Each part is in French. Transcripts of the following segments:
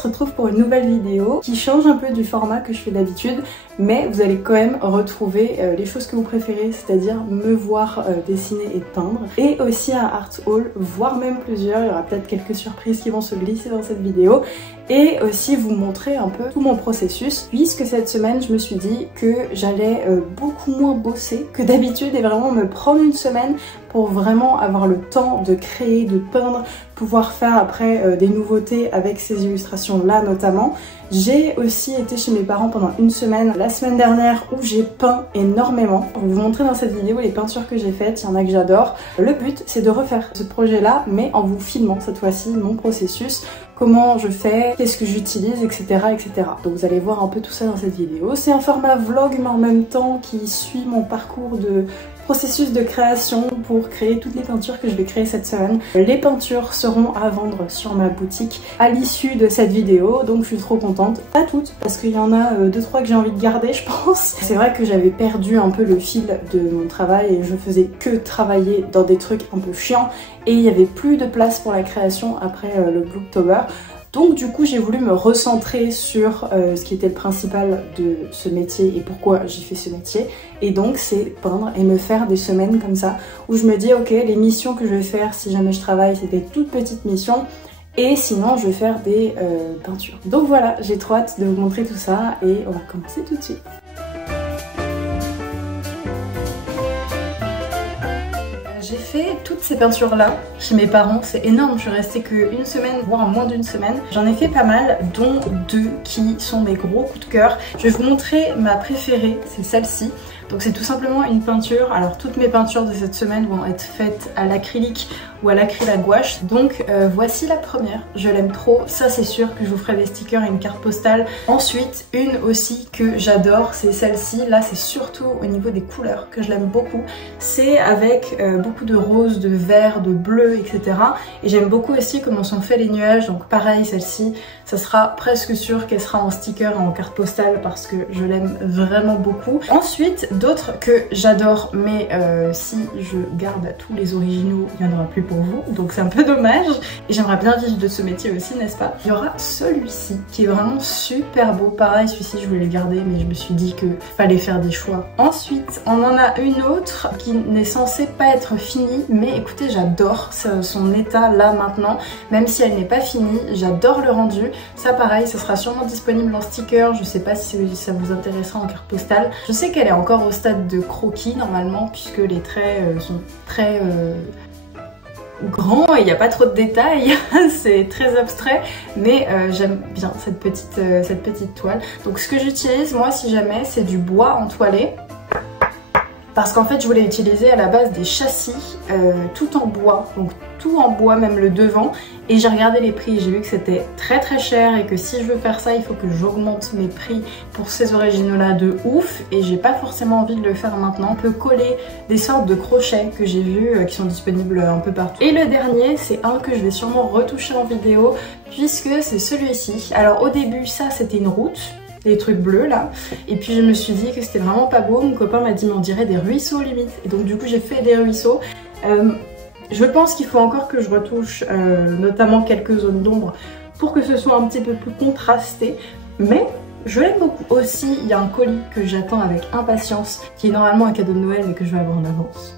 se retrouve pour une nouvelle vidéo qui change un peu du format que je fais d'habitude, mais vous allez quand même retrouver les choses que vous préférez, c'est-à-dire me voir dessiner et peindre, et aussi un art haul, voire même plusieurs. Il y aura peut-être quelques surprises qui vont se glisser dans cette vidéo, et aussi vous montrer un peu tout mon processus, puisque cette semaine je me suis dit que j'allais beaucoup moins bosser que d'habitude et vraiment me prendre une semaine pour vraiment avoir le temps de créer, de peindre, pouvoir faire après des nouveautés avec ces illustrations là notamment. J'ai aussi été chez mes parents pendant une semaine la semaine dernière où j'ai peint énormément. Pour vous montrer dans cette vidéo les peintures que j'ai faites, il y en a que j'adore. Le but c'est de refaire ce projet là mais en vous filmant cette fois-ci mon processus, comment je fais, qu'est-ce que j'utilise, etc., etc. Donc vous allez voir un peu tout ça dans cette vidéo. C'est un format vlog mais en même temps qui suit mon parcours de processus de création pour créer toutes les peintures que je vais créer cette semaine. Les peintures seront à vendre sur ma boutique à l'issue de cette vidéo, donc je suis trop contente. Pas toutes, parce qu'il y en a 2-3 que j'ai envie de garder je pense. C'est vrai que j'avais perdu un peu le fil de mon travail et je faisais que travailler dans des trucs un peu chiants et il n'y avait plus de place pour la création après le Blooktober. Donc du coup j'ai voulu me recentrer sur ce qui était le principal de ce métier et pourquoi j'ai fait ce métier, et donc c'est peindre et me faire des semaines comme ça où je me dis ok, les missions que je vais faire si jamais je travaille c'est des toutes petites missions et sinon je vais faire des peintures. Donc voilà, j'ai trop hâte de vous montrer tout ça et on va commencer tout de suite. J'ai fait toutes ces peintures là chez mes parents, c'est énorme, je suis restée qu'une semaine, voire moins d'une semaine. J'en ai fait pas mal, dont 2 qui sont mes gros coups de cœur. Je vais vous montrer ma préférée, c'est celle-ci. Donc c'est tout simplement une peinture, alors toutes mes peintures de cette semaine vont être faites à l'acrylique ou à l'acryl à gouache. Donc voici la première, je l'aime trop, ça c'est sûr que je vous ferai des stickers et une carte postale. Ensuite une aussi que j'adore, c'est celle-ci, là c'est surtout au niveau des couleurs que je l'aime beaucoup. C'est avec beaucoup de rose, de vert, de bleu, etc. Et j'aime beaucoup aussi comment sont faits les nuages, donc pareil celle-ci, ça sera presque sûr qu'elle sera en sticker et en carte postale parce que je l'aime vraiment beaucoup. Ensuite d'autres que j'adore, mais si je garde tous les originaux, il n'y en aura plus pour vous, donc c'est un peu dommage. Et j'aimerais bien vivre de ce métier aussi, n'est-ce pas? Il y aura celui-ci qui est vraiment super beau. Pareil, celui-ci je voulais le garder, mais je me suis dit que fallait faire des choix. Ensuite, on en a une autre qui n'est censée pas être finie, mais écoutez, j'adore son état là maintenant, même si elle n'est pas finie, j'adore le rendu. Ça pareil, ça sera sûrement disponible en sticker, je sais pas si ça vous intéressera en carte postale. Je sais qu'elle est encore au stade de croquis normalement, puisque les traits sont très grands et il n'y a pas trop de détails, c'est très abstrait, mais j'aime bien cette petite toile. Donc ce que j'utilise moi si jamais, c'est du bois entoilé. Parce qu'en fait je voulais utiliser à la base des châssis tout en bois, donc tout en bois, même le devant, et j'ai regardé les prix et j'ai vu que c'était très très cher et que si je veux faire ça il faut que j'augmente mes prix pour ces originaux là de ouf, et j'ai pas forcément envie de le faire maintenant. On peut coller des sortes de crochets que j'ai vus qui sont disponibles un peu partout. Et le dernier c'est un que je vais sûrement retoucher en vidéo puisque c'est celui-ci. Alors au début ça c'était une route, des trucs bleus là, et puis je me suis dit que c'était vraiment pas beau. Mon copain m'a dit mais on dirait des ruisseaux limite, et donc du coup j'ai fait des ruisseaux. Je pense qu'il faut encore que je retouche notamment quelques zones d'ombre pour que ce soit un petit peu plus contrasté, mais je l'aime beaucoup. Aussi il y a un colis que j'attends avec impatience, qui est normalement un cadeau de Noël mais que je vais avoir en avance.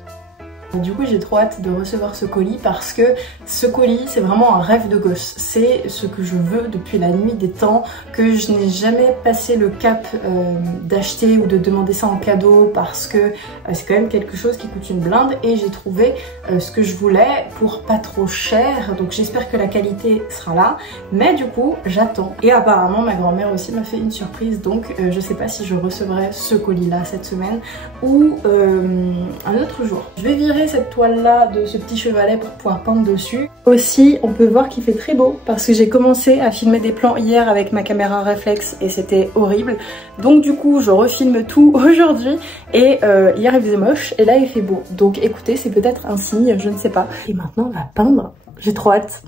Et du coup j'ai trop hâte de recevoir ce colis parce que ce colis c'est vraiment un rêve de gosse. C'est ce que je veux depuis la nuit des temps, que je n'ai jamais passé le cap d'acheter ou de demander ça en cadeau parce que c'est quand même quelque chose qui coûte une blinde, et j'ai trouvé ce que je voulais pour pas trop cher, donc j'espère que la qualité sera là, mais du coup j'attends. Et apparemment ma grand-mère aussi m'a fait une surprise, donc je sais pas si je recevrai ce colis là cette semaine ou un autre jour. Je vais virer cette toile là de ce petit chevalet pour pouvoir peindre dessus. Aussi on peut voir qu'il fait très beau parce que j'ai commencé à filmer des plans hier avec ma caméra réflexe et c'était horrible, donc du coup je refilme tout aujourd'hui, et hier il faisait moche et là il fait beau, donc écoutez c'est peut-être un signe, je ne sais pas. Et maintenant on va peindre, j'ai trop hâte.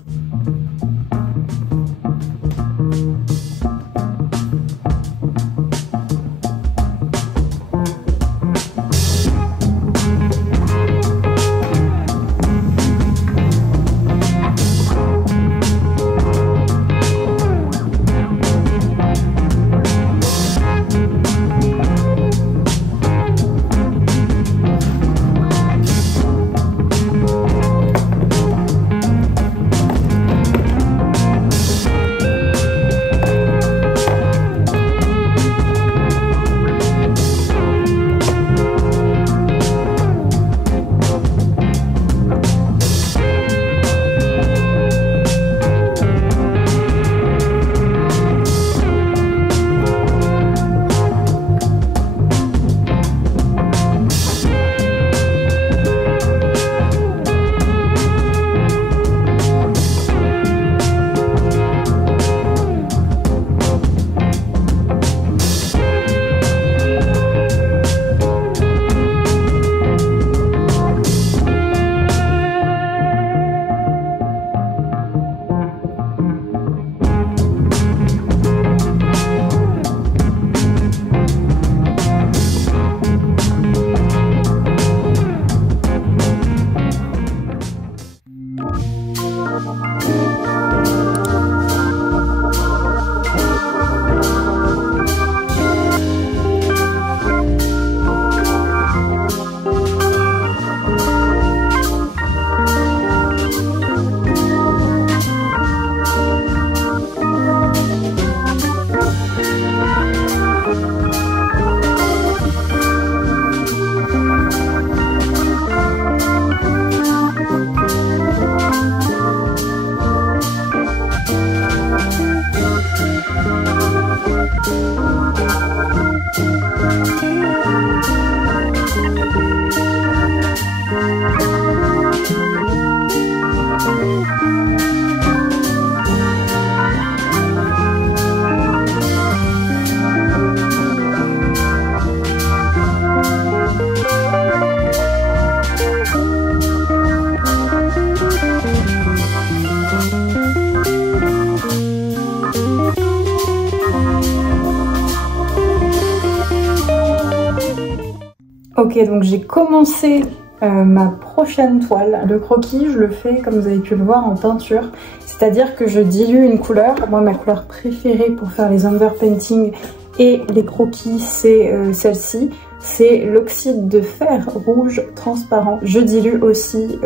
Ok, donc j'ai commencé ma prochaine toile. Le croquis, je le fais comme vous avez pu le voir en peinture, c'est-à-dire que je dilue une couleur. Moi, ma couleur préférée pour faire les underpainting et les croquis, c'est celle-ci. C'est l'oxyde de fer rouge transparent. Je dilue aussi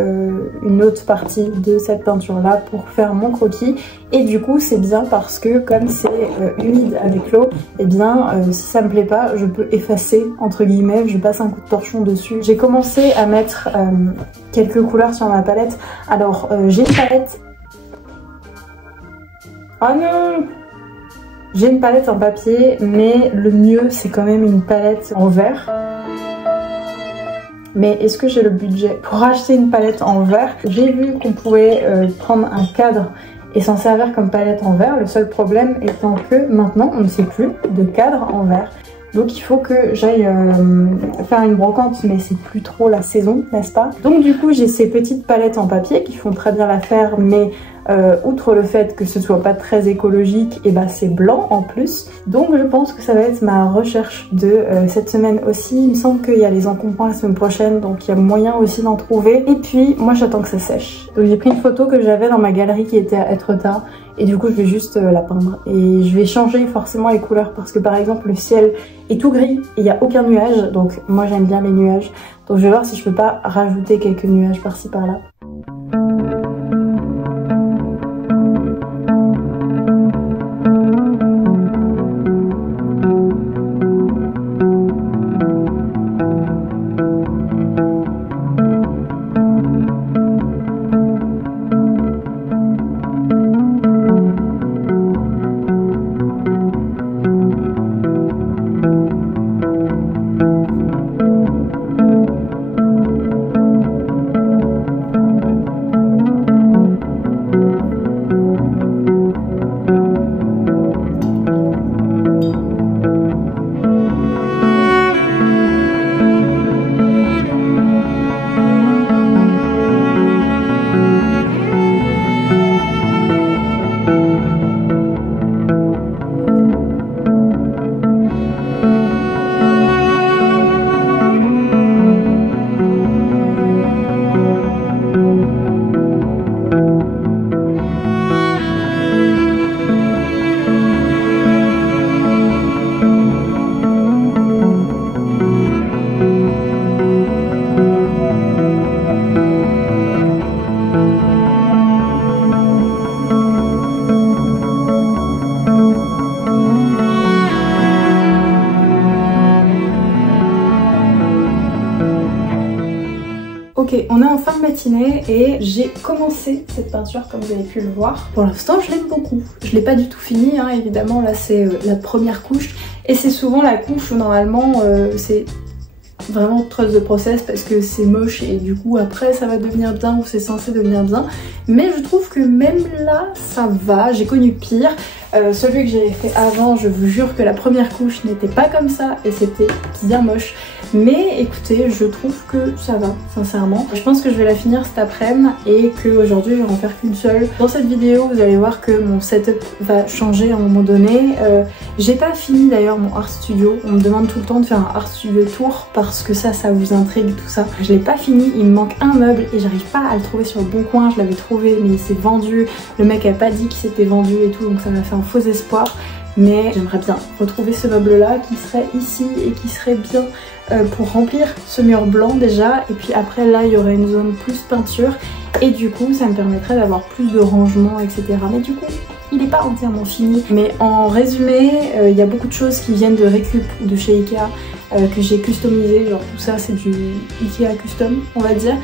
une autre partie de cette peinture-là pour faire mon croquis. Et du coup, c'est bien parce que comme c'est humide avec l'eau, et bien si ça me plaît pas, je peux effacer, entre guillemets, je passe un coup de torchon dessus. J'ai commencé à mettre quelques couleurs sur ma palette. Alors, j'ai une palette... Oh non! J'ai une palette en papier, mais le mieux c'est quand même une palette en verre. Mais est-ce que j'ai le budget pour acheter une palette en verre? J'ai vu qu'on pouvait prendre un cadre et s'en servir comme palette en verre. Le seul problème étant que maintenant on ne sait plus de cadre en verre. Donc il faut que j'aille faire une brocante, mais c'est plus trop la saison, n'est-ce pas? Donc du coup j'ai ces petites palettes en papier qui font très bien l'affaire, mais outre le fait que ce soit pas très écologique, et bah c'est blanc en plus. Donc je pense que ça va être ma recherche de cette semaine aussi. Il me semble qu'il y a les encombrants la semaine prochaine, donc il y a moyen aussi d'en trouver. Et puis moi j'attends que ça sèche. Donc j'ai pris une photo que j'avais dans ma galerie qui était à Etretat, et du coup je vais juste la peindre. Et je vais changer forcément les couleurs parce que par exemple le ciel est tout gris et il n'y a aucun nuage, donc moi j'aime bien les nuages. Donc je vais voir si je peux pas rajouter quelques nuages par-ci par-là. Ok, on est en fin de matinée et j'ai commencé cette peinture comme vous avez pu le voir. Pour l'instant, je l'aime beaucoup. Je l'ai pas du tout fini, hein, évidemment, là c'est la première couche. Et c'est souvent la couche où normalement c'est vraiment trust the process parce que c'est moche et du coup après ça va devenir bien ou c'est censé devenir bien. Mais je trouve que même là ça va, j'ai connu pire. Celui que j'avais fait avant, je vous jure que la première couche n'était pas comme ça et c'était bien moche. Mais écoutez, je trouve que ça va, sincèrement. Je pense que je vais la finir cet après-midi et qu'aujourd'hui je vais en faire qu'une seule. Dans cette vidéo, vous allez voir que mon setup va changer à un moment donné. J'ai pas fini d'ailleurs mon art studio. On me demande tout le temps de faire un art studio tour parce que ça vous intrigue tout ça. Je l'ai pas fini, il me manque un meuble et j'arrive pas à le trouver sur le bon coin. Je l'avais trouvé mais il s'est vendu. Le mec a pas dit qu'il s'était vendu et tout, donc ça m'a fait un faux espoir. Mais j'aimerais bien retrouver ce meuble là qui serait ici et qui serait bien pour remplir ce mur blanc déjà, et puis après là il y aurait une zone plus peinture et du coup ça me permettrait d'avoir plus de rangement, etc. Mais du coup il n'est pas entièrement fini. Mais en résumé, il y a beaucoup de choses qui viennent de Récup de chez Ikea que j'ai customisé, genre tout ça c'est du Ikea custom on va dire.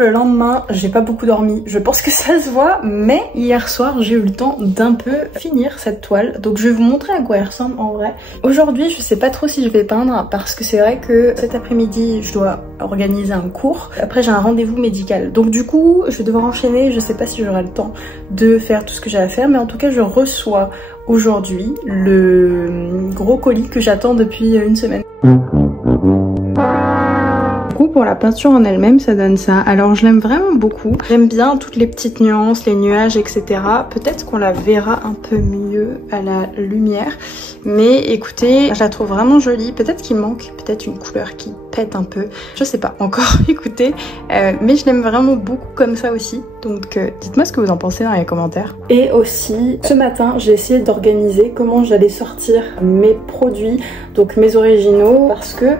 le lendemain, j'ai pas beaucoup dormi, je pense que ça se voit, mais hier soir j'ai eu le temps d'un peu finir cette toile, donc je vais vous montrer à quoi elle ressemble en vrai. Aujourd'hui je sais pas trop si je vais peindre parce que c'est vrai que cet après-midi je dois organiser un cours, après j'ai un rendez-vous médical, donc du coup je vais devoir enchaîner, je sais pas si j'aurai le temps de faire tout ce que j'ai à faire, mais en tout cas je reçois aujourd'hui le gros colis que j'attends depuis une semaine. Pour la peinture en elle-même, ça donne ça. Alors je l'aime vraiment beaucoup. J'aime bien toutes les petites nuances, les nuages, etc. Peut-être qu'on la verra un peu mieux à la lumière. Mais écoutez, je la trouve vraiment jolie. Peut-être qu'il manque peut-être une couleur qui pète un peu. Je sais pas encore, écoutez. Mais je l'aime vraiment beaucoup comme ça aussi. Donc dites-moi ce que vous en pensez dans les commentaires. Et aussi, ce matin, j'ai essayé d'organiser comment j'allais sortir mes produits, donc mes originaux, parce que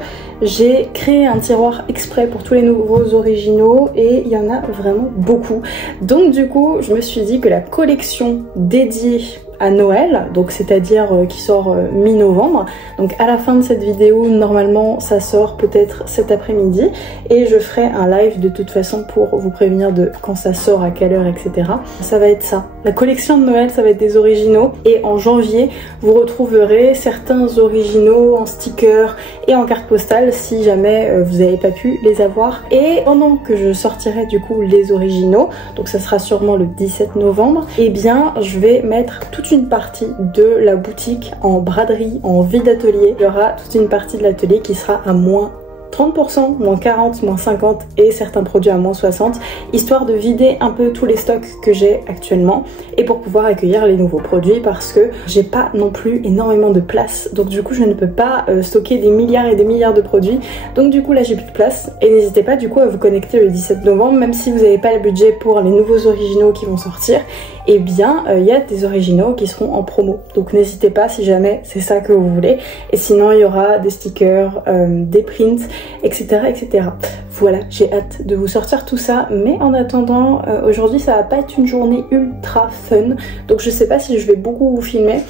j'ai créé un tiroir exprès pour tous les nouveaux originaux et il y en a vraiment beaucoup. Donc du coup, je me suis dit que la collection dédiée à Noël, donc c'est-à-dire qui sort mi-novembre, donc à la fin de cette vidéo, normalement ça sort peut-être cet après-midi et je ferai un live de toute façon pour vous prévenir de quand ça sort, à quelle heure, etc. Ça va être ça. La collection de Noël, ça va être des originaux et en janvier, vous retrouverez certains originaux en sticker et en carte postale si jamais vous n'avez pas pu les avoir. Et pendant que je sortirai du coup les originaux, donc ça sera sûrement le 17 novembre, et bien je vais mettre toute une partie de la boutique en braderie, en vide atelier. Il y aura toute une partie de l'atelier qui sera à moins 30%, moins 40, moins 50 et certains produits à moins 60, histoire de vider un peu tous les stocks que j'ai actuellement et pour pouvoir accueillir les nouveaux produits parce que j'ai pas non plus énormément de place, donc du coup je ne peux pas stocker des milliards et des milliards de produits, donc du coup là j'ai plus de place. Et n'hésitez pas du coup à vous connecter le 17 novembre, même si vous n'avez pas le budget pour les nouveaux originaux qui vont sortir, et bien il y a des originaux qui seront en promo, donc n'hésitez pas si jamais c'est ça que vous voulez. Et sinon il y aura des stickers, des prints, etc., etc. Voilà, j'ai hâte de vous sortir tout ça, mais en attendant, aujourd'hui ça va pas être une journée ultra fun, donc je sais pas si je vais beaucoup vous filmer.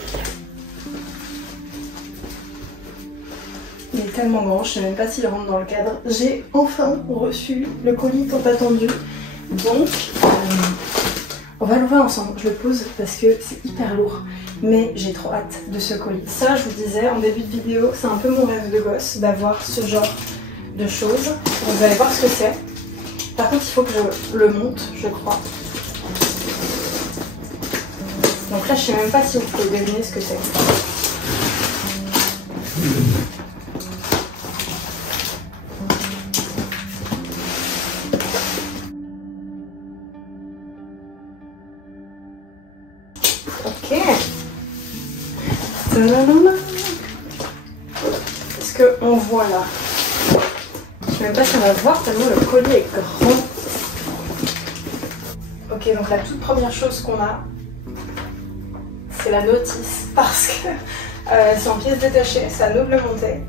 Il est tellement grand, je sais même pas s'il rentre dans le cadre. J'ai enfin reçu le colis tant attendu, donc on va l'ouvrir ensemble. Je le pose parce que c'est hyper lourd, mais j'ai trop hâte de ce colis. Ça, je vous disais en début de vidéo, c'est un peu mon rêve de gosse d'avoir ce genre de choses. Donc vous allez voir ce que c'est. Par contre il faut que je le monte, je crois. Donc là je sais même pas si vous pouvez deviner ce que c'est. Ok. Qu'est-ce qu'on voit là? Je sais même pas si on va voir tellement le colis est grand. Ok, donc la toute première chose qu'on a, c'est la notice parce que c'est en pièces détachées, c'est à double montée.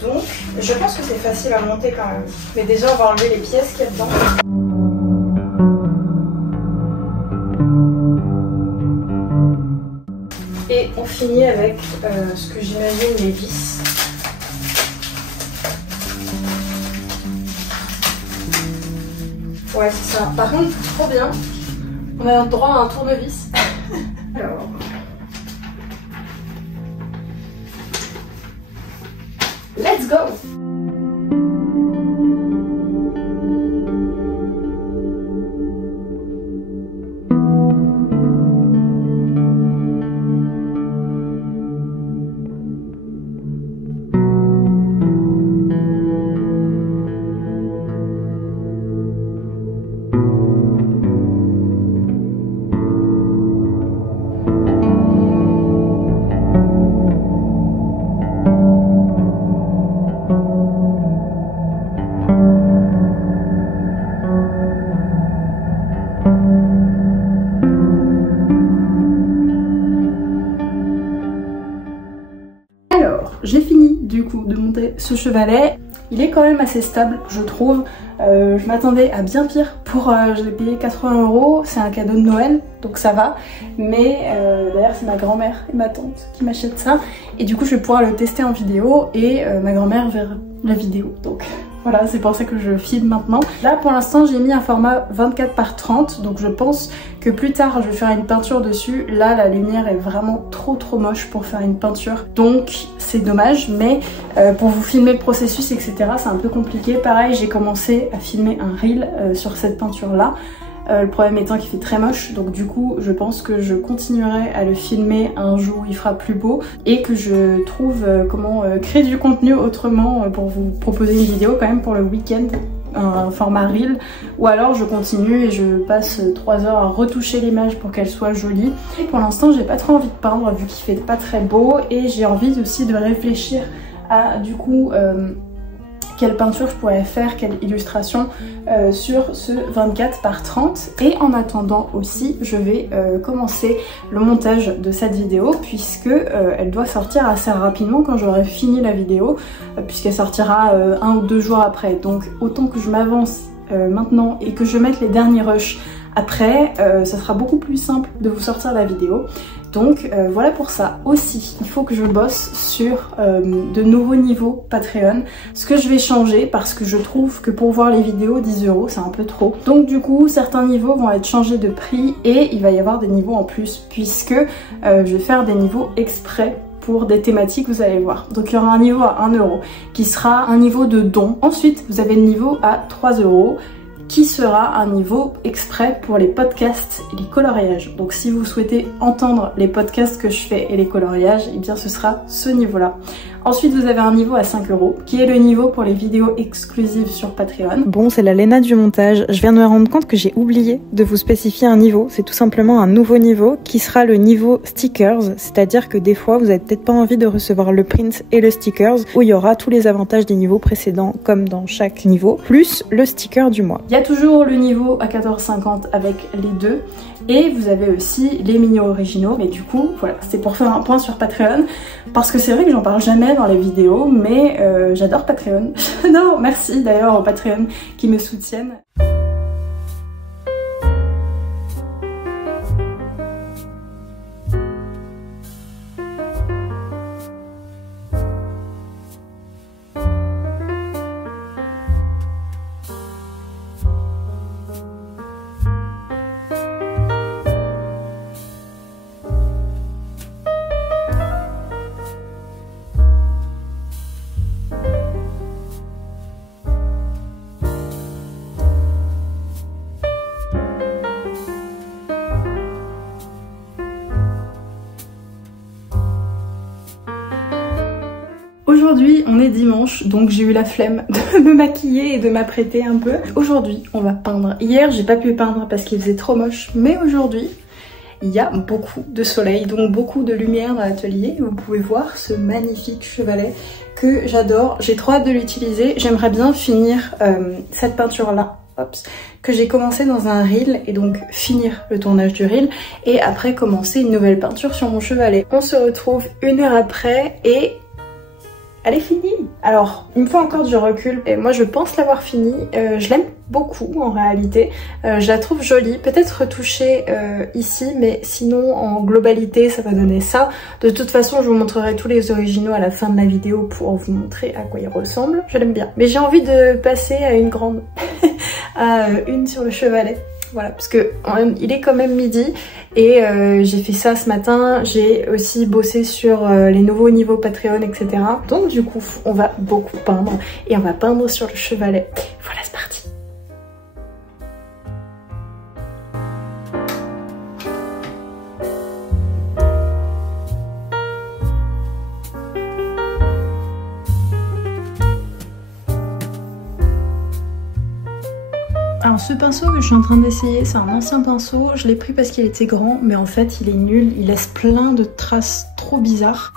Donc je pense que c'est facile à monter quand même. Mais déjà on va enlever les pièces qu'il y a dedans. Et on finit avec ce que j'imagine les vis. Ouais, c'est ça. Par contre, trop bien. On a droit à un tournevis. Alors. Let's go! J'ai fini du coup de monter ce chevalet. Il est quand même assez stable, je trouve. Je m'attendais à bien pire pour... je l'ai payé 80 €, c'est un cadeau de Noël, donc ça va. Mais d'ailleurs c'est ma grand-mère et ma tante qui m'achètent ça. Et du coup je vais pouvoir le tester en vidéo et ma grand-mère verra la vidéo. Donc Voilà, c'est pour ça que je filme maintenant. Là pour l'instant j'ai mis un format 24 par 30, donc je pense que plus tard je vais faire une peinture dessus. Là la lumière est vraiment trop moche pour faire une peinture, donc c'est dommage, mais pour vous filmer le processus etc c'est un peu compliqué. Pareil, j'ai commencé à filmer un reel sur cette peinture là. Le problème étant qu'il fait très moche, donc du coup je pense que je continuerai à le filmer un jour où il fera plus beau et que je trouve comment créer du contenu autrement pour vous proposer une vidéo quand même pour le week-end, un format reel, ou alors je continue et je passe 3 heures à retoucher l'image pour qu'elle soit jolie. Et pour l'instant j'ai pas trop envie de peindre vu qu'il fait pas très beau, et j'ai envie aussi de réfléchir à du coup quelle peinture je pourrais faire, quelle illustration sur ce 24 par 30. Et en attendant aussi, je vais commencer le montage de cette vidéo puisque elle doit sortir assez rapidement quand j'aurai fini la vidéo, puisqu'elle sortira 1 ou 2 jours après. Donc autant que je m'avance maintenant et que je mette les derniers rushs après, ça sera beaucoup plus simple de vous sortir la vidéo. Donc voilà pour ça. Aussi, il faut que je bosse sur de nouveaux niveaux Patreon, ce que je vais changer parce que je trouve que pour voir les vidéos 10 € c'est un peu trop. Donc du coup certains niveaux vont être changés de prix et il va y avoir des niveaux en plus puisque je vais faire des niveaux exprès pour des thématiques, vous allez voir. Donc il y aura un niveau à 1 € qui sera un niveau de don. Ensuite vous avez le niveau à 3 € qui sera un niveau exprès pour les podcasts et les coloriages. Donc si vous souhaitez entendre les podcasts que je fais et les coloriages, et bien ce sera ce niveau-là. Ensuite vous avez un niveau à 5 € qui est le niveau pour les vidéos exclusives sur Patreon. Bon, c'est la Léna du montage. Je viens de me rendre compte que j'ai oublié de vous spécifier un niveau. C'est tout simplement un nouveau niveau qui sera le niveau stickers. C'est-à-dire que des fois vous avez peut-être pas envie de recevoir le print et le stickers où il y aura tous les avantages des niveaux précédents comme dans chaque niveau, plus le sticker du mois. Il y a toujours le niveau à 14,50 avec les deux. Et vous avez aussi les mini originaux, mais du coup voilà, c'est pour faire un point sur Patreon parce que c'est vrai que j'en parle jamais dans les vidéos, mais j'adore Patreon. Non, merci d'ailleurs aux Patreon qui me soutiennent. Aujourd'hui on est dimanche, donc j'ai eu la flemme de me maquiller et de m'apprêter un peu. Aujourd'hui on va peindre. Hier j'ai pas pu peindre parce qu'il faisait trop moche, mais aujourd'hui il y a beaucoup de soleil, donc beaucoup de lumière dans l'atelier. Vous pouvez voir ce magnifique chevalet que j'adore, j'ai trop hâte de l'utiliser. J'aimerais bien finir cette peinture là, que j'ai commencé dans un reel, et donc finir le tournage du reel et après commencer une nouvelle peinture sur mon chevalet. On se retrouve 1 heure après et elle est finie. Alors, une fois encore je recule et moi je pense l'avoir finie. Je l'aime beaucoup en réalité. Je la trouve jolie, peut-être retouchée ici, mais sinon en globalité ça va donner ça. De toute façon je vous montrerai tous les originaux à la fin de la vidéo pour vous montrer à quoi ils ressemblent. Je l'aime bien. Mais j'ai envie de passer à une grande, à une sur le chevalet. Voilà, parce que il est quand même midi et j'ai fait ça ce matin. J'ai aussi bossé sur les nouveaux niveaux Patreon, etc. Donc du coup, on va beaucoup peindre et on va peindre sur le chevalet. Voilà, c'est parti. Alors ce pinceau que je suis en train d'essayer, c'est un ancien pinceau. Je l'ai pris parce qu'il était grand, mais en fait il est nul. Il laisse plein de traces trop bizarres.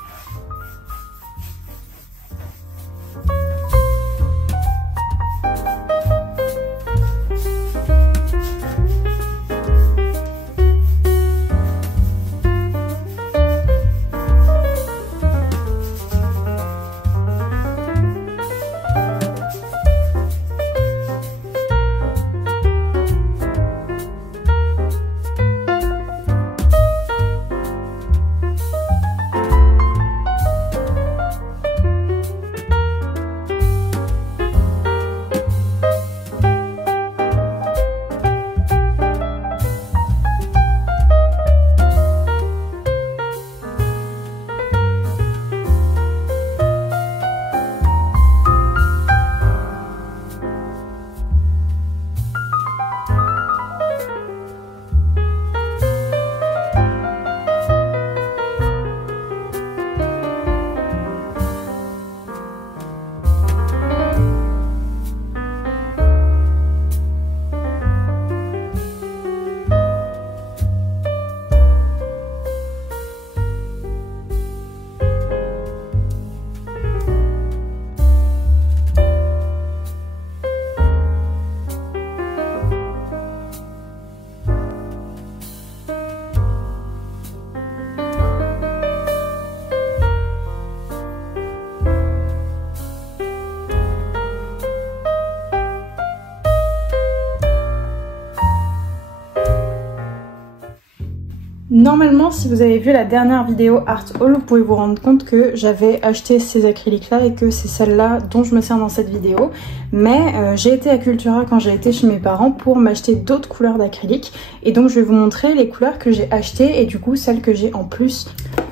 Normalement, si vous avez vu la dernière vidéo Art Haul, vous pouvez vous rendre compte que j'avais acheté ces acryliques là et que c'est celle-là dont je me sers dans cette vidéo. Mais j'ai été à Cultura quand j'ai été chez mes parents pour m'acheter d'autres couleurs d'acrylique. Et donc je vais vous montrer les couleurs que j'ai achetées et du coup celles que j'ai en plus.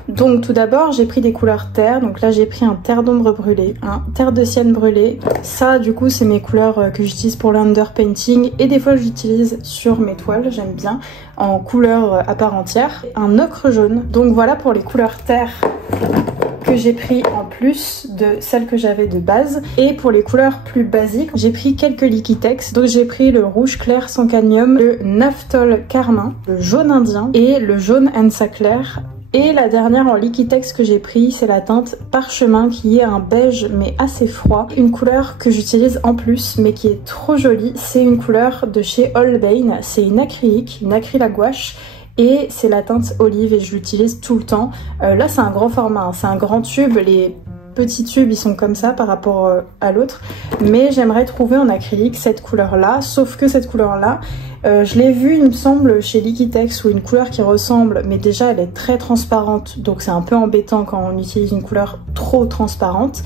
Donc tout d'abord j'ai pris des couleurs terre, donc là j'ai pris un terre d'ombre brûlé, un terre de sienne brûlé. Ça du coup c'est mes couleurs que j'utilise pour l'underpainting et des fois j'utilise sur mes toiles, j'aime bien, en couleur à part entière. Un ocre jaune, donc voilà pour les couleurs terre que j'ai pris en plus de celles que j'avais de base. Et pour les couleurs plus basiques, j'ai pris quelques Liquitex. Donc j'ai pris le rouge clair sans cadmium, le naphthol carmin, le jaune indien et le jaune Hansa clair. Et la dernière en Liquitex que j'ai pris, c'est la teinte Parchemin qui est un beige mais assez froid. Une couleur que j'utilise en plus mais qui est trop jolie, c'est une couleur de chez Holbein. C'est une acrylique, une acryl à gouache. Et c'est la teinte olive et je l'utilise tout le temps. Là c'est un grand format, hein, c'est un grand tube. Les petits tubes ils sont comme ça par rapport à l'autre. Mais j'aimerais trouver en acrylique cette couleur là. Sauf que cette couleur là, je l'ai vue il me semble chez Liquitex ou une couleur qui ressemble. Mais déjà elle est très transparente. Donc c'est un peu embêtant quand on utilise une couleur trop transparente.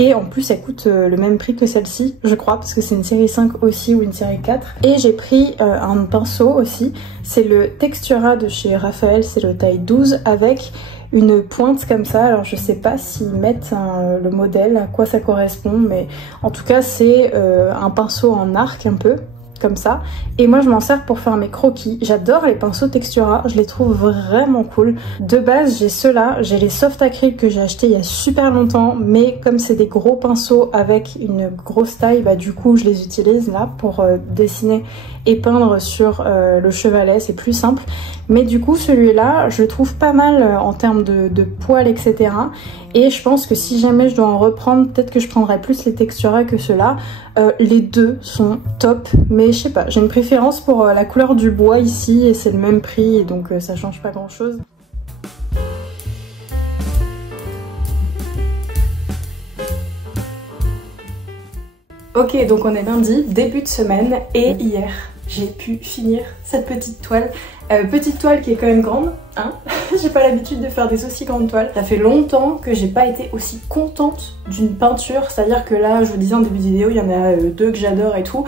Et en plus elle coûte le même prix que celle-ci je crois. Parce que c'est une série 5 aussi ou une série 4. Et j'ai pris un pinceau aussi. C'est le Textura de chez Raphaël. C'est le taille 12 avec une pointe comme ça. Alors je sais pas s'ils mettent le modèle, à quoi ça correspond, mais en tout cas c'est un pinceau en arc un peu comme ça. Et moi je m'en sers pour faire mes croquis. J'adore les pinceaux Textura, je les trouve vraiment cool. De base j'ai ceux-là, j'ai les soft acryl que j'ai acheté il y a super longtemps, mais comme c'est des gros pinceaux avec une grosse taille, bah du coup je les utilise là pour dessiner et peindre sur le chevalet, c'est plus simple. Mais du coup celui-là je le trouve pas mal en termes de poils etc. Et je pense que si jamais je dois en reprendre, peut-être que je prendrai plus les Textura que ceux-là. Les deux sont top, mais je sais pas, j'ai une préférence pour la couleur du bois ici et c'est le même prix et donc ça change pas grand chose. Ok, donc on est lundi, début de semaine et hier j'ai pu finir cette petite toile. Petite toile qui est quand même grande, hein. J'ai pas l'habitude de faire des aussi grandes toiles. Ça fait longtemps que j'ai pas été aussi contente d'une peinture, c'est-à-dire que là, je vous disais en début de vidéo, il y en a deux que j'adore et tout.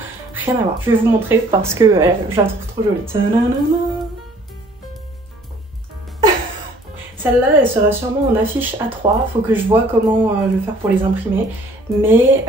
Rien à voir. Je vais vous montrer parce que je la trouve trop jolie. Celle-là, elle sera sûrement en affiche A3. Faut que je vois comment je vais faire pour les imprimer. Mais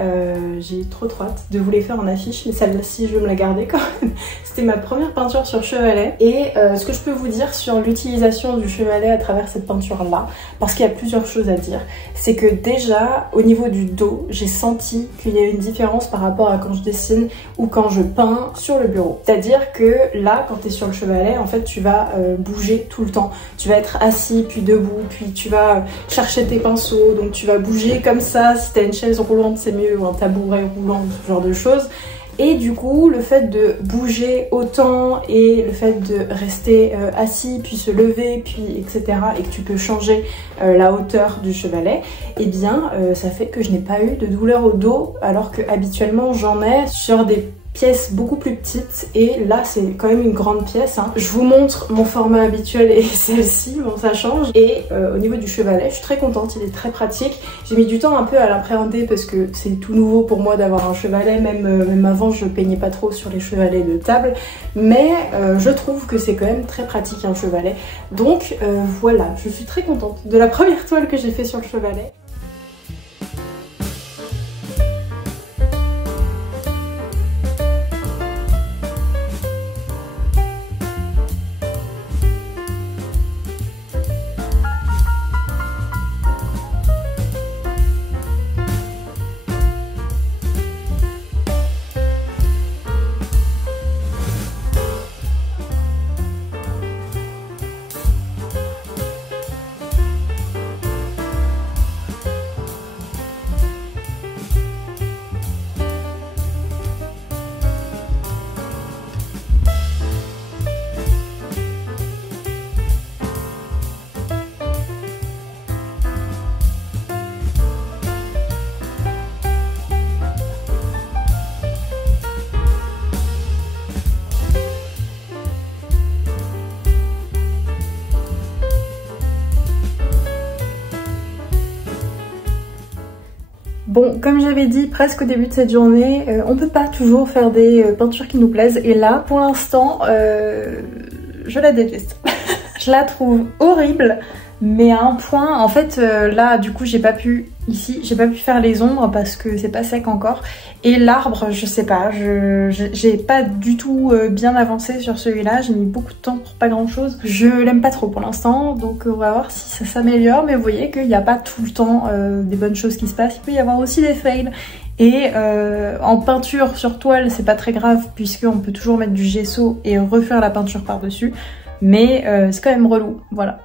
j'ai trop hâte de vous les faire en affiche. Mais celle-ci, je vais me la garder quand même. C'était ma première peinture sur chevalet. Et ce que je peux vous dire sur l'utilisation du chevalet à travers cette peinture-là, parce qu'il y a plusieurs choses à dire, c'est que déjà, au niveau du dos, j'ai senti qu'il y a une différence par rapport à quand je dessine ou quand je peins sur le bureau. C'est-à-dire que là, quand tu es sur le chevalet, en fait, tu vas bouger tout le temps. Tu vas être assis, puis debout, puis tu vas chercher tes pinceaux, donc tu vas bouger comme ça. Si tu as une chaise roulante, c'est mieux, ou un tabouret roulant, ce genre de choses. Et du coup, le fait de bouger autant et le fait de rester assis, puis se lever, puis etc. et que tu peux changer la hauteur du chevalet, eh bien ça fait que je n'ai pas eu de douleur au dos alors que habituellement j'en ai sur des pièce beaucoup plus petite et là c'est quand même une grande pièce, hein. Je vous montre mon format habituel et celle-ci, bon ça change. Et au niveau du chevalet je suis très contente, il est très pratique. J'ai mis du temps un peu à l'appréhender parce que c'est tout nouveau pour moi d'avoir un chevalet, même avant je peignais pas trop sur les chevalets de table, mais je trouve que c'est quand même très pratique un chevalet. Donc voilà, je suis très contente de la première toile que j'ai fait sur le chevalet. Bon, comme j'avais dit presque au début de cette journée, on peut pas toujours faire des peintures qui nous plaisent. Et là, pour l'instant, je la déteste. Je la trouve horrible, mais à un point, en fait, là, du coup, j'ai pas pu faire les ombres parce que c'est pas sec encore. Et l'arbre, je sais pas, j'ai pas du tout bien avancé sur celui-là. J'ai mis beaucoup de temps pour pas grand-chose. Je l'aime pas trop pour l'instant, donc on va voir si ça s'améliore. Mais vous voyez qu'il n'y a pas tout le temps des bonnes choses qui se passent. Il peut y avoir aussi des fails. Et en peinture sur toile, c'est pas très grave puisqu'on peut toujours mettre du gesso et refaire la peinture par-dessus. Mais c'est quand même relou, voilà.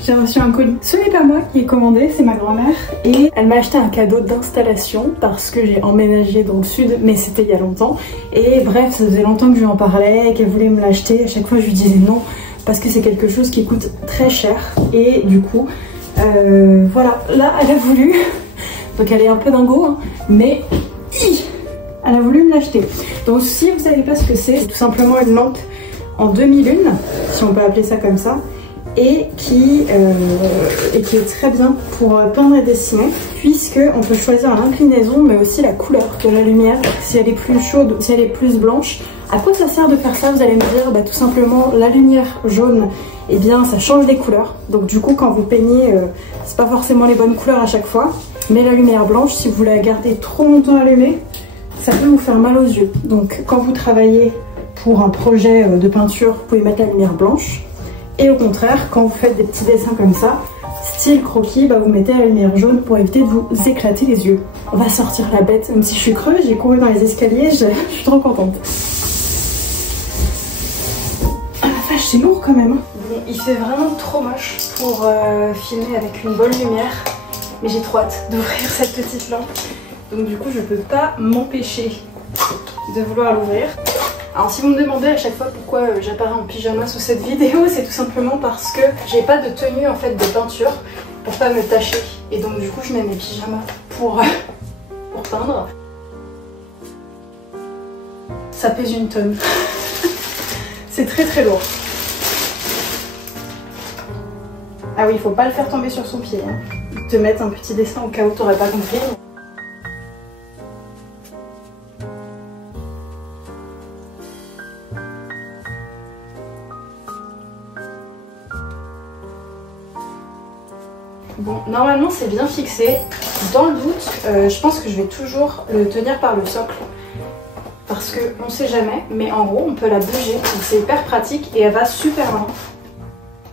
J'ai reçu un colis. Ce n'est pas moi qui ai commandé, c'est ma grand-mère. Et elle m'a acheté un cadeau d'installation parce que j'ai emménagé dans le sud, mais c'était il y a longtemps. Et bref, ça faisait longtemps que je lui en parlais, qu'elle voulait me l'acheter. À chaque fois, je lui disais non parce que c'est quelque chose qui coûte très cher. Et du coup, voilà, là, elle a voulu. Donc elle est un peu dingo, hein, mais elle a voulu me l'acheter. Donc si vous savez pas ce que c'est tout simplement une lampe en demi-lune, si on peut appeler ça comme ça. Et qui est très bien pour peindre et dessiner, puisque on peut choisir l'inclinaison mais aussi la couleur de la lumière, si elle est plus chaude ou si elle est plus blanche. À quoi ça sert de faire ça, vous allez me dire? Bah, tout simplement la lumière jaune, et eh bien ça change les couleurs, donc du coup quand vous peignez c'est pas forcément les bonnes couleurs à chaque fois, mais la lumière blanche, si vous la gardez trop longtemps allumée, ça peut vous faire mal aux yeux. Donc quand vous travaillez pour un projet de peinture, vous pouvez mettre la lumière blanche. Et au contraire, quand vous faites des petits dessins comme ça, style croquis, bah vous mettez la lumière jaune pour éviter de vous éclater les yeux. On va sortir la bête, même si je suis creuse, j'ai couru dans les escaliers, je suis trop contente. Ah la vache, c'est lourd quand même. Bon, il fait vraiment trop moche pour filmer avec une bonne lumière, mais j'ai trop hâte d'ouvrir cette petite lampe. Donc du coup, je peux pas m'empêcher de vouloir l'ouvrir. Alors si vous me demandez à chaque fois pourquoi j'apparais en pyjama sous cette vidéo, c'est tout simplement parce que j'ai pas de tenue en fait de peinture pour pas me tâcher. Et donc du coup je mets mes pyjamas pour peindre. Ça pèse une tonne. C'est très très lourd. Ah oui, il faut pas le faire tomber sur son pied. Hein. Te mettre un petit dessin au cas où t'aurais pas compris. Bon, normalement c'est bien fixé. Dans le doute, je pense que je vais toujours le tenir par le socle. Parce que on sait jamais, mais en gros on peut la bouger. Donc c'est hyper pratique et elle va super loin.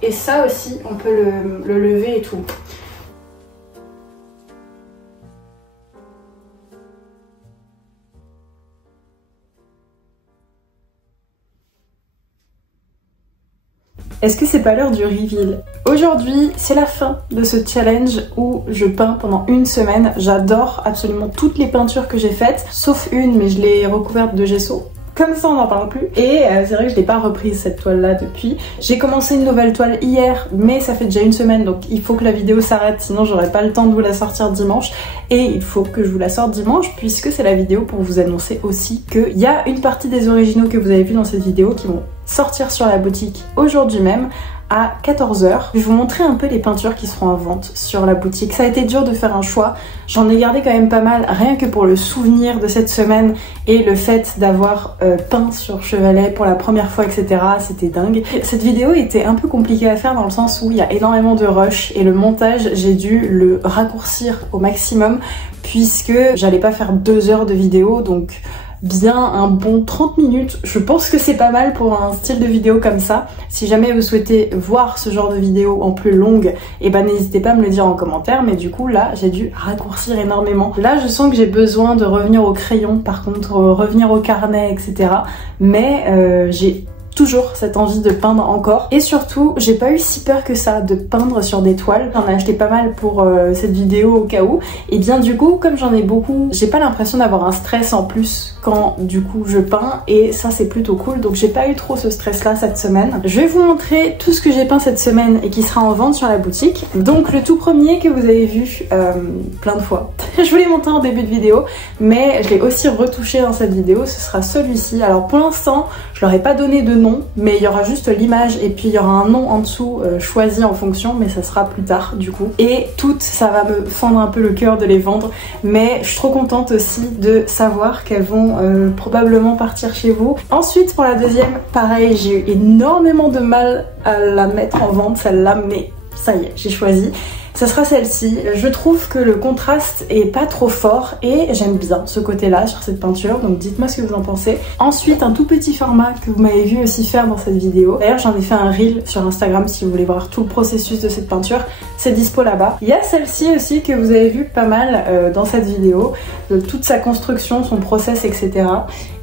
Et ça aussi, on peut le lever et tout. Est-ce que c'est pas l'heure du reveal? Aujourd'hui, c'est la fin de ce challenge où je peins pendant une semaine. J'adore absolument toutes les peintures que j'ai faites, sauf une, mais je l'ai recouverte de gesso. comme ça on n'en parle plus. Et c'est vrai que je n'ai pas reprise cette toile là depuis. J'ai commencé une nouvelle toile hier, mais ça fait déjà une semaine, donc il faut que la vidéo s'arrête, sinon j'aurai pas le temps de vous la sortir dimanche. Et il faut que je vous la sorte dimanche, puisque c'est la vidéo pour vous annoncer aussi qu'il y a une partie des originaux que vous avez vu dans cette vidéo qui vont sortir sur la boutique aujourd'hui même à 14 h. Je vais vous montrer un peu les peintures qui seront en vente sur la boutique. Ça a été dur de faire un choix, j'en ai gardé quand même pas mal, rien que pour le souvenir de cette semaine et le fait d'avoir peint sur chevalet pour la première fois, etc. C'était dingue. Cette vidéo était un peu compliquée à faire dans le sens où il y a énormément de rush et le montage, j'ai dû le raccourcir au maximum puisque j'allais pas faire 2 heures de vidéo, donc bien un bon 30 minutes, je pense que c'est pas mal pour un style de vidéo comme ça. Si jamais vous souhaitez voir ce genre de vidéo en plus longue, et ben n'hésitez pas à me le dire en commentaire, mais du coup là j'ai dû raccourcir énormément. Là je sens que j'ai besoin de revenir au crayon, par contre revenir au carnet, etc. Mais j'ai toujours cette envie de peindre encore, et surtout j'ai pas eu si peur que ça de peindre sur des toiles. J'en ai acheté pas mal pour cette vidéo au cas où, et bien du coup comme j'en ai beaucoup, j'ai pas l'impression d'avoir un stress en plus quand du coup je peins, et ça c'est plutôt cool, donc j'ai pas eu trop ce stress là cette semaine. Je vais vous montrer tout ce que j'ai peint cette semaine et qui sera en vente sur la boutique. Donc le tout premier que vous avez vu plein de fois, je vous l'ai montré en début de vidéo, mais je l'ai aussi retouché dans cette vidéo, ce sera celui-ci. Alors pour l'instant je leur ai pas donné de nom, mais il y aura juste l'image et puis il y aura un nom en dessous choisi en fonction, mais ça sera plus tard du coup. Et toutes, ça va me fendre un peu le cœur de les vendre, mais je suis trop contente aussi de savoir qu'elles vont probablement partir chez vous. Ensuite pour la deuxième, pareil, j'ai eu énormément de mal à la mettre en vente celle-là, mais ça y est, j'ai choisi. Ça sera celle-ci. Je trouve que le contraste est pas trop fort et j'aime bien ce côté-là sur cette peinture, donc dites-moi ce que vous en pensez. Ensuite, un tout petit format que vous m'avez vu aussi faire dans cette vidéo. D'ailleurs, j'en ai fait un reel sur Instagram si vous voulez voir tout le processus de cette peinture. C'est dispo là-bas. Il y a celle-ci aussi que vous avez vu pas mal dans cette vidéo, toute sa construction, son process, etc.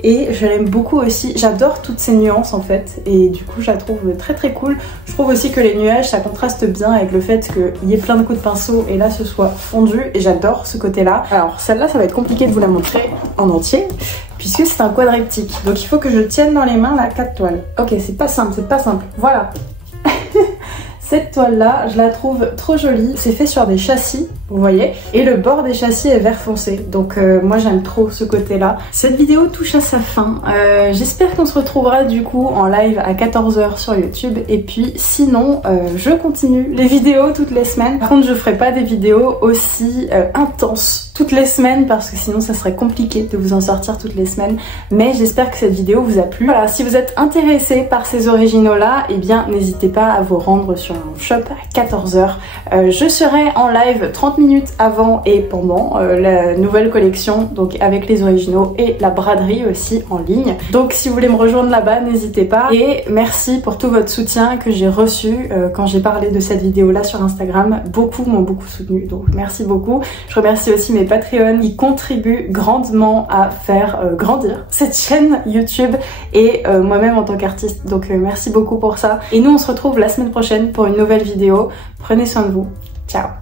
Et je l'aime beaucoup aussi. J'adore toutes ces nuances en fait, et du coup je la trouve très très cool. Je trouve aussi que les nuages ça contraste bien avec le fait qu'il y ait plein de coups de pinceau et là ce soit fondu, et j'adore ce côté là. Alors celle-là ça va être compliqué de vous la montrer en entier puisque c'est un quadriptyque, donc il faut que je tienne dans les mains la 4 toiles. Ok, c'est pas simple, voilà. Cette toile là, je la trouve trop jolie, c'est fait sur des châssis, vous voyez, et le bord des châssis est vert foncé, donc moi j'aime trop ce côté là. Cette vidéo touche à sa fin, j'espère qu'on se retrouvera du coup en live à 14 h sur YouTube, et puis sinon je continue les vidéos toutes les semaines. Par contre je ferai pas des vidéos aussi intenses toutes les semaines parce que sinon ça serait compliqué de vous en sortir toutes les semaines, mais j'espère que cette vidéo vous a plu. Voilà, si vous êtes intéressé par ces originaux là, et bien n'hésitez pas à vous rendre sur mon shop à 14 h. Je serai en live 30 minutes avant et pendant la nouvelle collection, donc avec les originaux et la braderie aussi en ligne. Donc si vous voulez me rejoindre là-bas, n'hésitez pas, et merci pour tout votre soutien que j'ai reçu quand j'ai parlé de cette vidéo là sur Instagram. Beaucoup m'ont soutenu, donc merci beaucoup. Je remercie aussi mes Patreon qui contribuent grandement à faire grandir cette chaîne YouTube et moi-même en tant qu'artiste, donc merci beaucoup pour ça. Et nous on se retrouve la semaine prochaine pour une nouvelle vidéo. Prenez soin de vous, ciao.